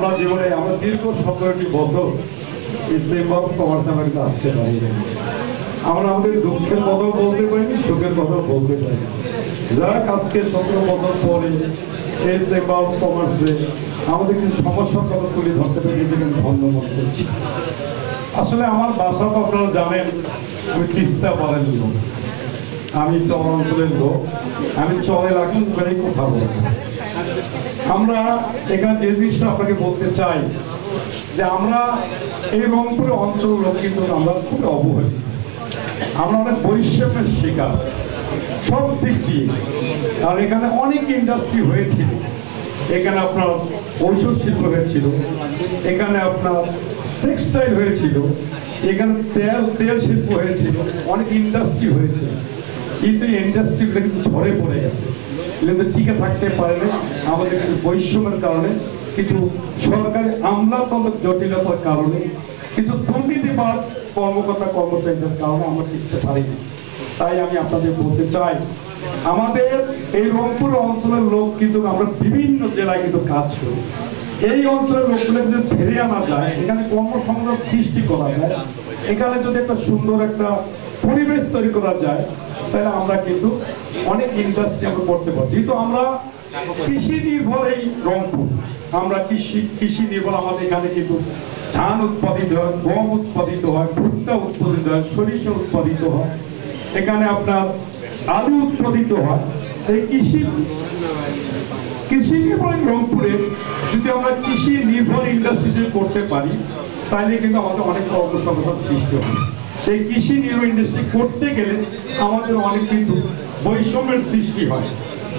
আমরা জীবনে আমরা দীর্ঘ 17টি বছর এই চেম্বার অফ কমার্স আমরা কিন্তু আসতে পারি। আমরা আমাদের দুঃখের কথাও বলতে পারিনি, সুখের কথাও বলতে পারি। যাক, আজকে 17 বছর পরে এই চেম্বার অফ কমার্সে আমাদের কিছু সমস্যার কথা তুলে ধরতে পেরে নিজেকে ধন্য মনে করছি। আসলে আমার বাসা তো আপনারা জানেন, আমি তিস্তা পাড়ের লোক, আমি চর অঞ্চলের লোক, আমি চরে রাখি করে কথা বলবো। আমরা এখানে যে জিনিসটা আপনাকে বলতে চাই যে আমরা এই রংপুরের অঞ্চল লোক কিন্তু আমরা খুবই অবহেলিত, আমরা অনেক বৈষম্যের শিকার সব দিক দিয়ে। আর এখানে অনেক ইন্ডাস্ট্রি হয়েছিল, এখানে আপনার ঔষধ শিল্প হয়েছিল, এখানে আপনার টেক্সটাইল হয়েছিল, এখানে তেল শিল্প হয়েছিল, অনেক ইন্ডাস্ট্রি হয়েছিল। কিন্তু এই ইন্ডাস্ট্রিগুলো কিন্তু ঝরে পড়ে গেছে, কিন্তু টিকে থাকতে পারে না আমাদের কিছু বৈষম্যের কারণে, কিছু সরকারি আমলাতন্ত্র জটিলতার কারণে, কিছু দুর্নীতিবাজ কর্মকর্তা কর্মচারীদের কারণে আমরা টিকতে পারি না। তাই আমি আপনাদের বলতে চাই, আমাদের এই রংপুর অঞ্চলের লোক কিন্তু আমরা বিভিন্ন জেলায় কিন্তু কাজ করি। এই অঞ্চলের লোকগুলো যদি ফিরে আনা যায়, এখানে কর্মসংস্থান সৃষ্টি করা যায়, এখানে যদি একটা সুন্দর একটা পরিবেশ তৈরি করা যায়, তাহলে আমরা কিন্তু অনেক ইন্ডাস্ট্রি আমরা করতে পারি। যেহেতু আমরা কৃষি নির্ভর এই রংপুর, আমরা কৃষি নির্ভর, আমাদের এখানে কিন্তু ধান উৎপাদিত হয়, গম উৎপাদিত হয়, ভুট্টা উৎপাদিত হয়, সরিষা উৎপাদিত হয়, এখানে আপনার আলু উৎপাদিত হয়। এই কৃষি নির্ভর রংপুরে যদি আমরা কৃষি নির্ভর ইন্ডাস্ট্রি যদি করতে পারি, তাহলে কিন্তু আমাদের অনেক কর্মসংস্থান সৃষ্টি হবে। সেই কৃষি নির্ভর ইন্ডাস্ট্রি করতে গেলে আমাদের অনেক কিন্তু বৈষম্যের সৃষ্টি হয়।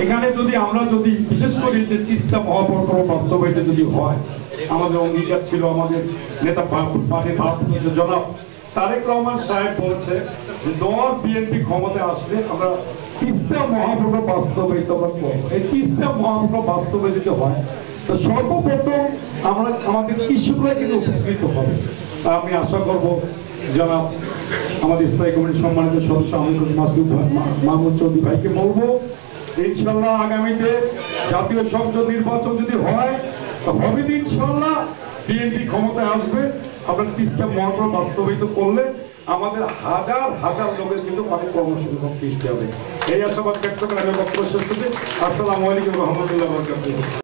এখানে যদি আমরা যদি বিশেষ করে যে তিস্তা মহাপ্রকল্প বাস্তবায়িত যদি হয়, আমাদের অঙ্গীকার ছিল, আমাদের নেতা জনাব তারেক রহমান সাহেব বলছে যে দল বিএনপি ক্ষমতায় আসলে আমরা তিস্তা মহাপ্রকল্প বাস্তবায়িত আমরা করবো। এই তিস্তা মহাপ্রকল্প বাস্তবায়িত হয় তো সর্বপ্রথম আমরা আমাদের কৃষকরা কিন্তু উপকৃত হবে। আমি আশা করব জনাব আমাদের স্থায়ী কমিটির সম্মানিত সদস্য মাহমুদ চৌধুরী ভাইকে বলবো, ইনশাল্লাহ আগামীতে জাতীয় সংসদ নির্বাচন যদি হয়, হবে ইনশাল্লাহ বিএনপি ক্ষমতায় আসবে। আমরা তিস্তা মহাপ্রকল্প বাস্তবায়িত করলে আমাদের হাজার হাজার লোকের কিন্তু অনেক কর্মসংস্থান সৃষ্টি হবে। এই আশাবাদ ব্যক্ত করে আমি বক্তব্য শেষ করছি। আসসালামু আলাইকুম রহমতুল্লাহ।